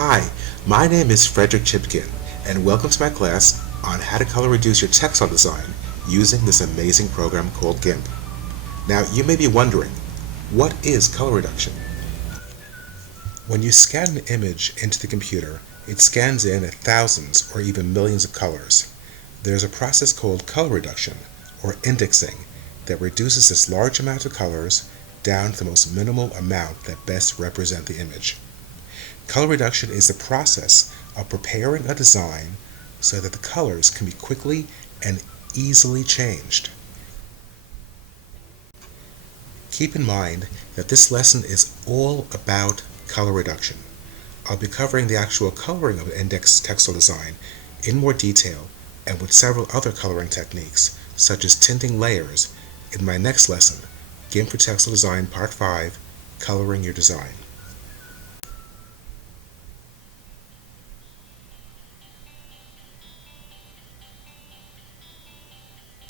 Hi, my name is Frederick Chipkin, and welcome to my class on how to color reduce your textile design using this amazing program called GIMP. Now, you may be wondering, what is color reduction? When you scan an image into the computer, it scans in at thousands or even millions of colors. There's a process called color reduction, or indexing, that reduces this large amount of colors down to the most minimal amount that best represent the image. Color reduction is the process of preparing a design so that the colors can be quickly and easily changed. Keep in mind that this lesson is all about color reduction. I'll be covering the actual coloring of an index textile design in more detail and with several other coloring techniques, such as tinting layers, in my next lesson, GIMP for Textile Design Part 5, Coloring Your Design.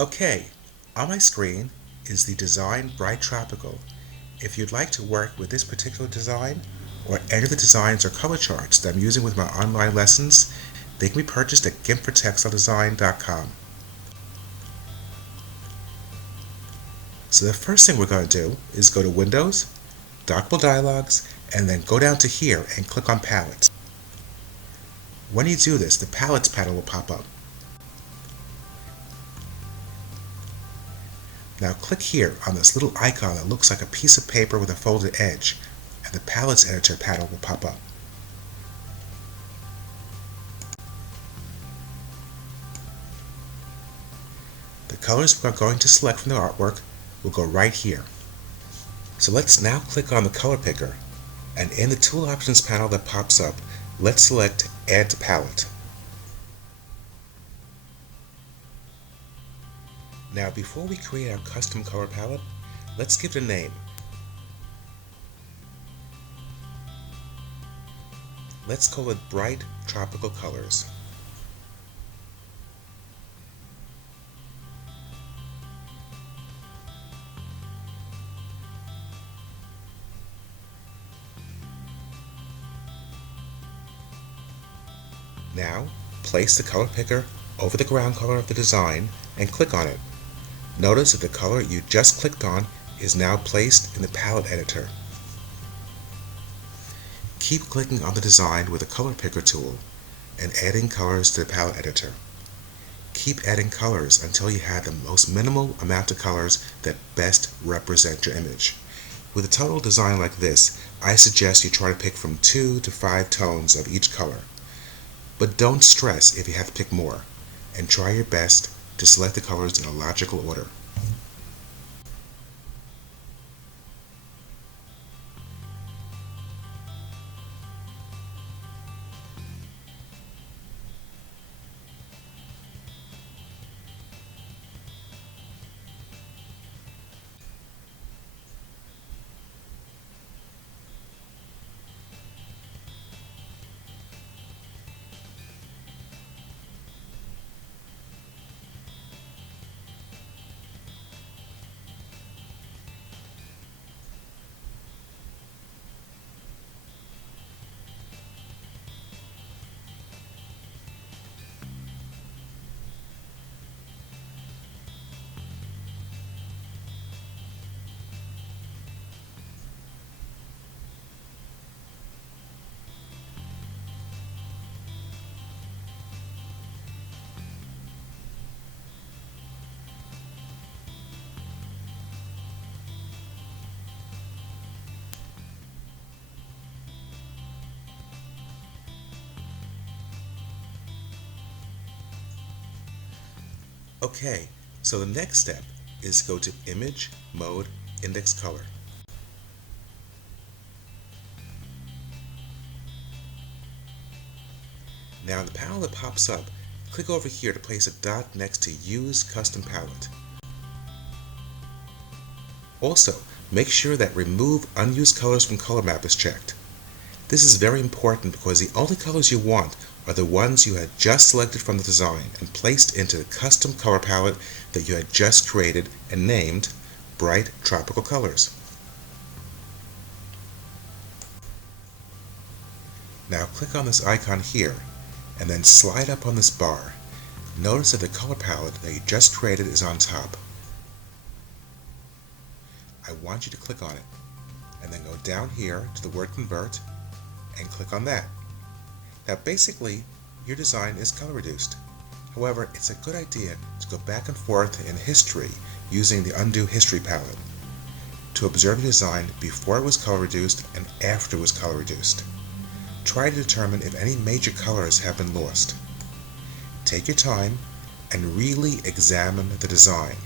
Okay, on my screen is the design Bright Tropical. If you'd like to work with this particular design, or any of the designs or color charts that I'm using with my online lessons, they can be purchased at gimpfortextiledesign.com. So the first thing we're going to do is go to Windows, Dockable Dialogs, and then go down to here and click on Palettes. When you do this, the Palettes panel will pop up. Now click here on this little icon that looks like a piece of paper with a folded edge, and the Palettes Editor panel will pop up. The colors we're going to select from the artwork will go right here. So let's now click on the color picker, and in the Tool Options panel that pops up, let's select Add to Palette. Now before we create our custom color palette, let's give it a name. Let's call it Bright Tropical Colors. Now, place the color picker over the ground color of the design and click on it. Notice that the color you just clicked on is now placed in the palette editor. Keep clicking on the design with the color picker tool and adding colors to the palette editor. Keep adding colors until you have the most minimal amount of colors that best represent your image. With a total design like this, I suggest you try to pick from 2 to 5 tones of each color. But don't stress if you have to pick more, and try your best to select the colors in a logical order. Okay, so the next step is to go to Image, Mode, Index Color. Now in the panel that pops up, click over here to place a dot next to Use Custom Palette. Also, make sure that Remove Unused Colors from Color Map is checked. This is very important because the only colors you want are the ones you had just selected from the design and placed into the custom color palette that you had just created and named Bright Tropical Colors. Now click on this icon here, and then slide up on this bar. Notice that the color palette that you just created is on top. I want you to click on it, and then go down here to the word Convert, and click on that. Now basically, your design is color reduced. However, it's a good idea to go back and forth in history using the Undo History palette to observe your design before it was color reduced and after it was color reduced. Try to determine if any major colors have been lost. Take your time and really examine the design.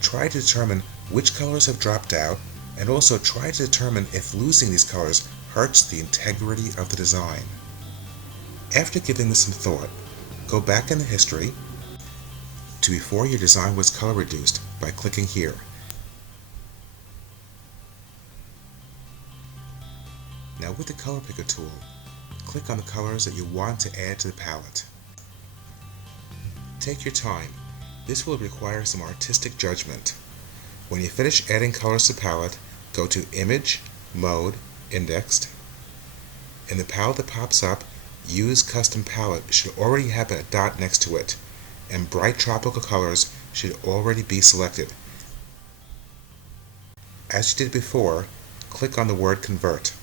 Try to determine which colors have dropped out, and also try to determine if losing these colors hurts the integrity of the design. After giving this some thought, go back in the history to before your design was color reduced by clicking here. Now with the color picker tool, click on the colors that you want to add to the palette. Take your time. This will require some artistic judgment. When you finish adding colors to the palette, go to Image, Mode, Indexed. In the palette that pops up, Use Custom Palette should already have a dot next to it, and Bright Tropical Colors should already be selected. As you did before, click on the word Convert.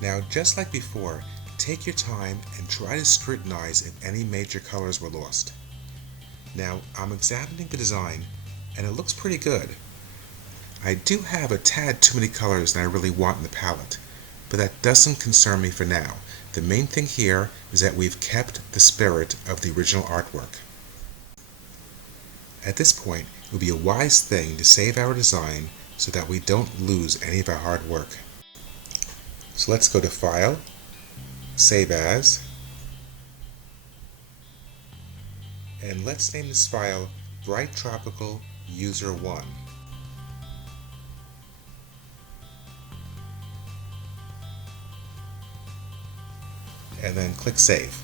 Now, just like before, take your time and try to scrutinize if any major colors were lost. Now, I'm examining the design, and it looks pretty good. I do have a tad too many colors than I really want in the palette, but that doesn't concern me for now. The main thing here is that we've kept the spirit of the original artwork. At this point, it would be a wise thing to save our design so that we don't lose any of our hard work. So let's go to File, Save As, and let's name this file Bright Tropical User 1. And then click Save.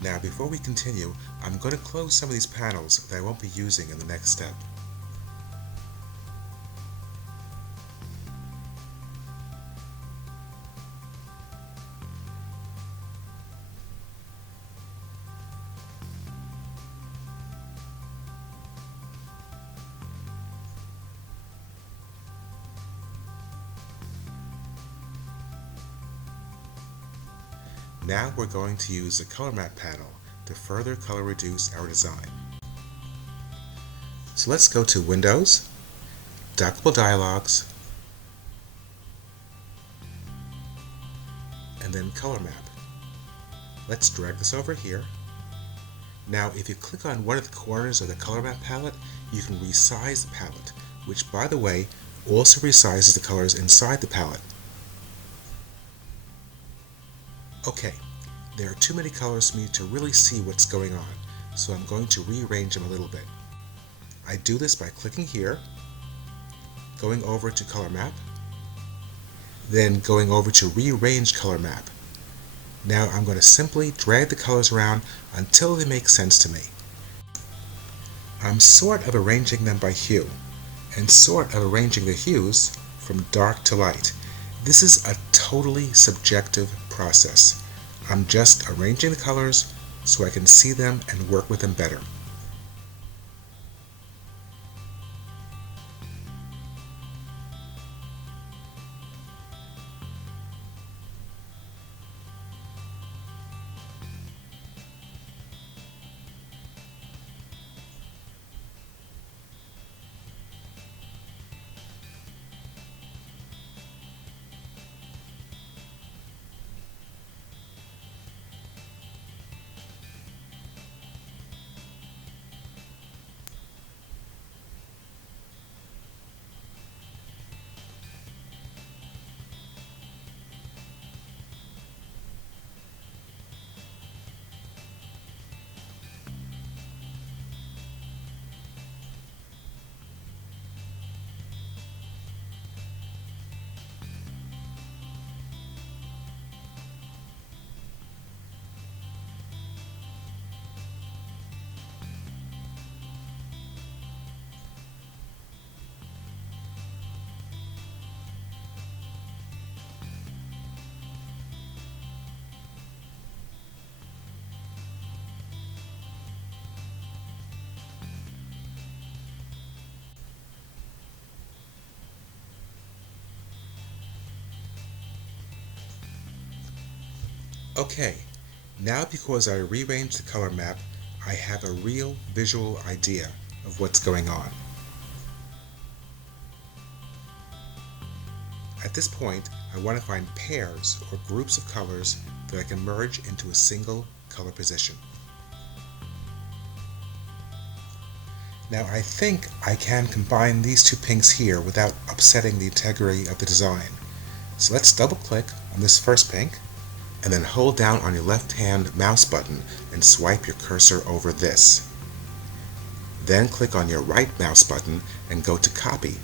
Now before we continue, I'm going to close some of these panels that I won't be using in the next step. Now we're going to use the Color Map panel to further color reduce our design. So let's go to Windows, Dockable Dialogs, and then Color Map. Let's drag this over here. Now if you click on one of the corners of the Color Map palette, you can resize the palette, which by the way also resizes the colors inside the palette. Okay, there are too many colors for me to really see what's going on, so I'm going to rearrange them a little bit. I do this by clicking here, going over to Color Map, then going over to Rearrange Color Map. Now I'm going to simply drag the colors around until they make sense to me. I'm sort of arranging them by hue, and sort of arranging the hues from dark to light. This is a totally subjective process. I'm just arranging the colors so I can see them and work with them better. Okay, now because I rearranged the color map, I have a real visual idea of what's going on. At this point, I want to find pairs or groups of colors that I can merge into a single color position. Now I think I can combine these two pinks here without upsetting the integrity of the design. So let's double click on this first pink and then hold down on your left hand mouse button and swipe your cursor over this. Then click on your right mouse button and go to copy.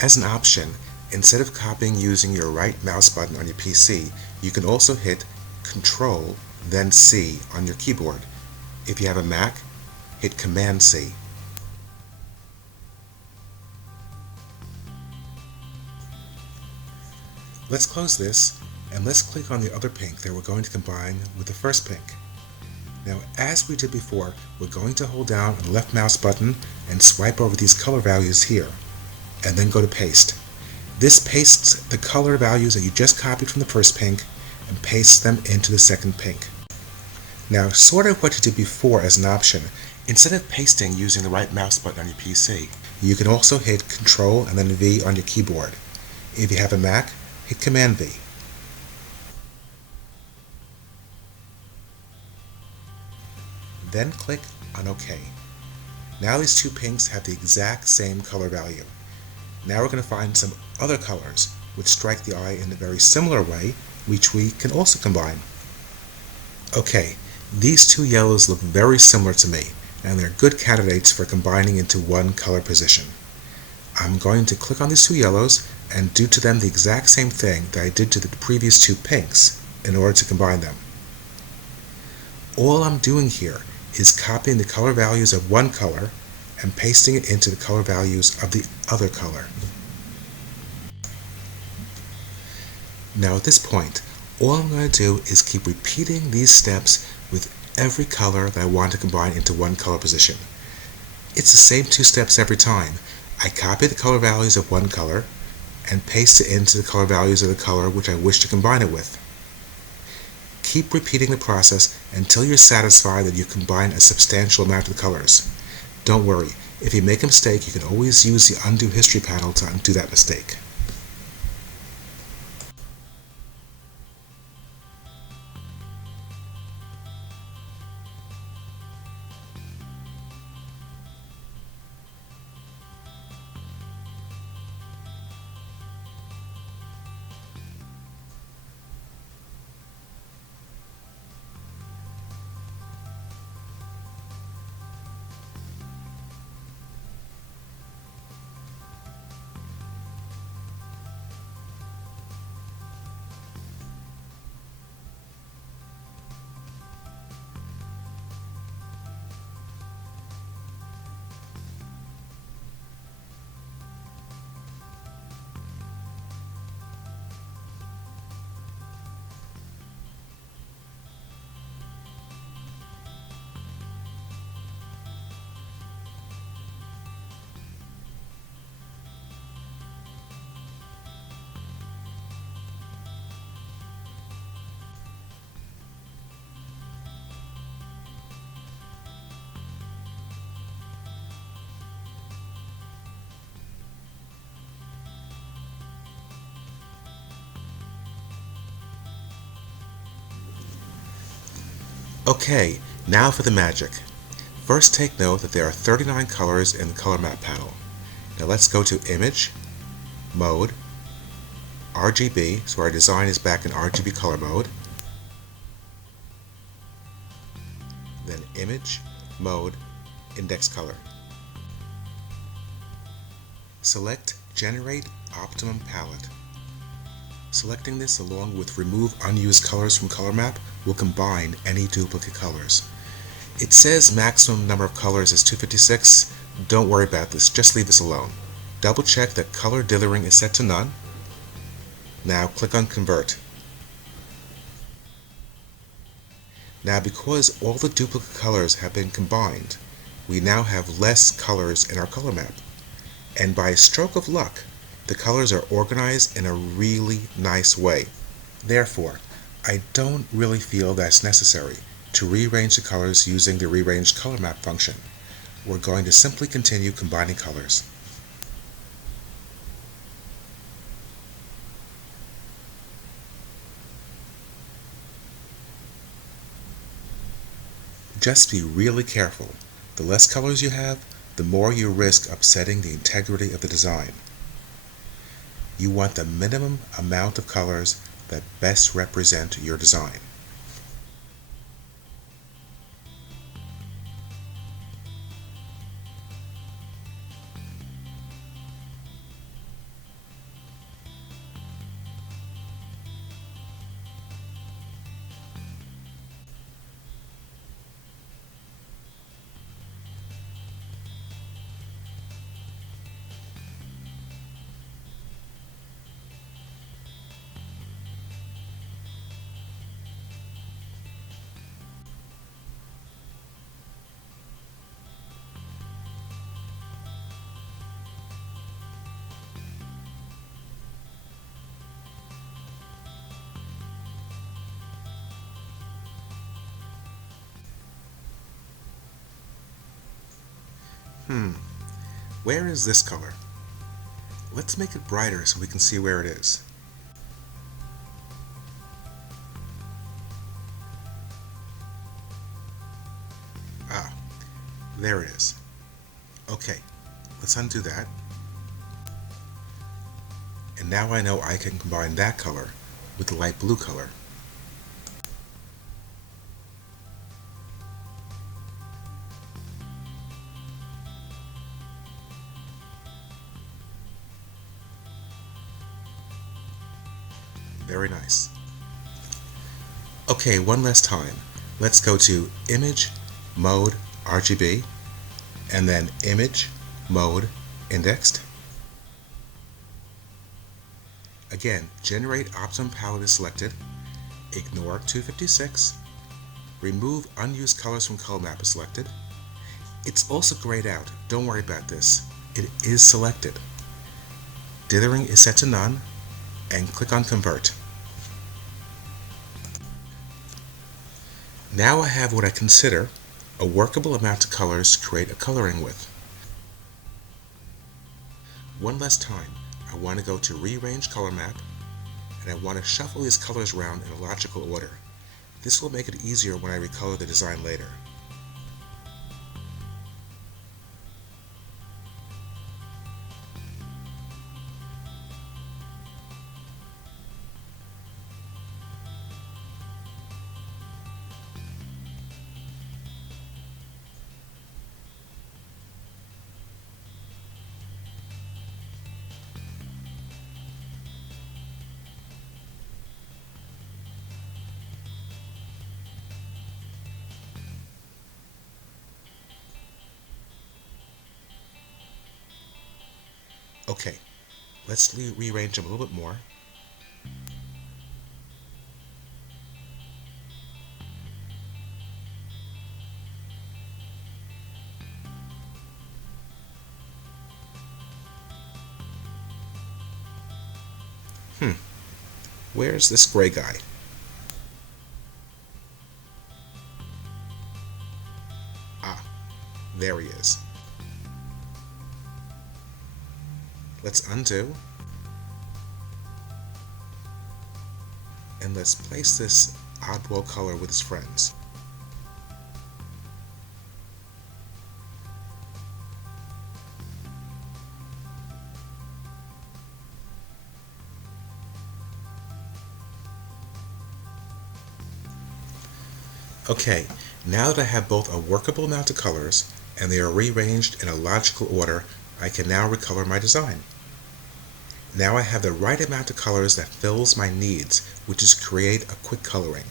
As an option, instead of copying using your right mouse button on your PC, you can also hit Control then C on your keyboard. If you have a Mac, hit Command C. Let's close this and let's click on the other pink that we're going to combine with the first pink. Now, as we did before, we're going to hold down on the left mouse button and swipe over these color values here, and then go to Paste. This pastes the color values that you just copied from the first pink and pastes them into the second pink. Now, sort of what you did before as an option, instead of pasting using the right mouse button on your PC, you can also hit Control and then V on your keyboard. If you have a Mac, hit Command V. Then click on OK. Now these two pinks have the exact same color value. Now we're going to find some other colors which strike the eye in a very similar way, which we can also combine. Okay, these two yellows look very similar to me, and they're good candidates for combining into one color position. I'm going to click on these two yellows and do to them the exact same thing that I did to the previous two pinks in order to combine them. All I'm doing here is copying the color values of one color and pasting it into the color values of the other color. Now at this point, all I'm going to do is keep repeating these steps with every color that I want to combine into one color position. It's the same two steps every time. I copy the color values of one color and paste it into the color values of the color which I wish to combine it with. Keep repeating the process until you're satisfied that you've combined a substantial amount of the colors. Don't worry, if you make a mistake, you can always use the Undo History panel to undo that mistake. Okay, now for the magic. First take note that there are 39 colors in the color map panel. Now let's go to Image, Mode, RGB, so our design is back in RGB color mode, then Image, Mode, Index Color. Select Generate Optimum Palette. Selecting this along with Remove Unused Colors from Color Map will combine any duplicate colors. It says maximum number of colors is 256. Don't worry about this, just leave this alone. Double check that color dithering is set to none. Now click on Convert. Now because all the duplicate colors have been combined, we now have less colors in our color map. And by a stroke of luck, the colors are organized in a really nice way. Therefore, I don't really feel that's necessary to rearrange the colors using the Rearrange Color Map function. We're going to simply continue combining colors. Just be really careful. The less colors you have, the more you risk upsetting the integrity of the design. You want the minimum amount of colors that best represent your design. Where is this color? Let's make it brighter so we can see where it is. Ah, there it is. Okay, let's undo that. And now I know I can combine that color with the light blue color. Very nice. Okay, one last time. Let's go to Image, Mode, RGB, and then Image, Mode, Indexed. Again, Generate Optimum Palette is selected. Ignore 256. Remove Unused Colors from Color Map is selected. It's also grayed out. Don't worry about this. It is selected. Dithering is set to none, and click on Convert. Now I have what I consider a workable amount of colors to create a coloring with. One last time, I want to go to Rearrange Color Map, and I want to shuffle these colors around in a logical order. This will make it easier when I recolor the design later. Okay, let's rearrange them a little bit more. Where's this gray guy? Ah, there he is. Let's undo. And let's place this oddball color with his friends. Okay, now that I have both a workable amount of colors and they are rearranged in a logical order, I can now recolor my design. Now I have the right amount of colors that fills my needs, which is create a quick coloring.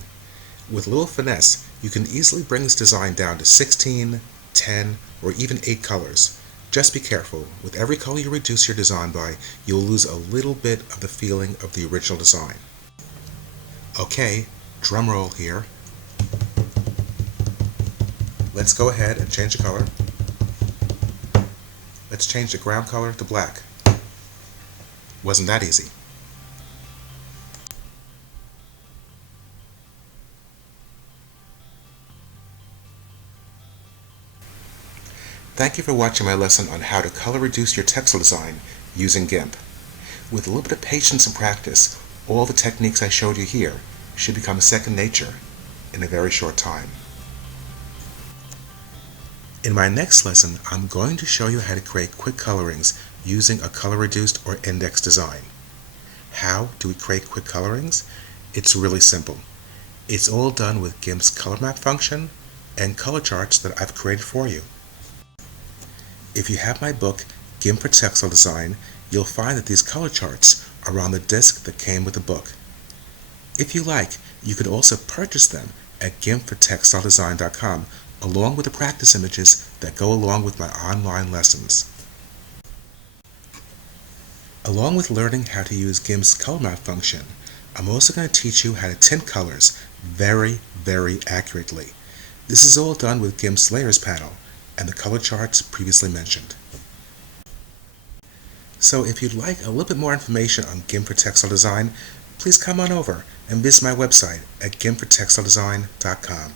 With a little finesse, you can easily bring this design down to 16, 10, or even 8 colors. Just be careful, with every color you reduce your design by, you'll lose a little bit of the feeling of the original design. Okay, drum roll here. Let's go ahead and change the color. Let's change the ground color to black. Wasn't that easy? Thank you for watching my lesson on how to color reduce your textile design using GIMP. With a little bit of patience and practice, all the techniques I showed you here should become second nature in a very short time. In my next lesson, I'm going to show you how to create quick colorings using a color reduced or index design. How do we create quick colorings? It's really simple. It's all done with GIMP's color map function and color charts that I've created for you. If you have my book, GIMP for Textile Design, you'll find that these color charts are on the disc that came with the book. If you like, you could also purchase them at gimpfortextiledesign.com along with the practice images that go along with my online lessons. Along with learning how to use GIMP's color map function, I'm also going to teach you how to tint colors very, very accurately. This is all done with GIMP's layers panel and the color charts previously mentioned. So if you'd like a little bit more information on GIMP for Textile Design, please come on over and visit my website at gimpfortextiledesign.com.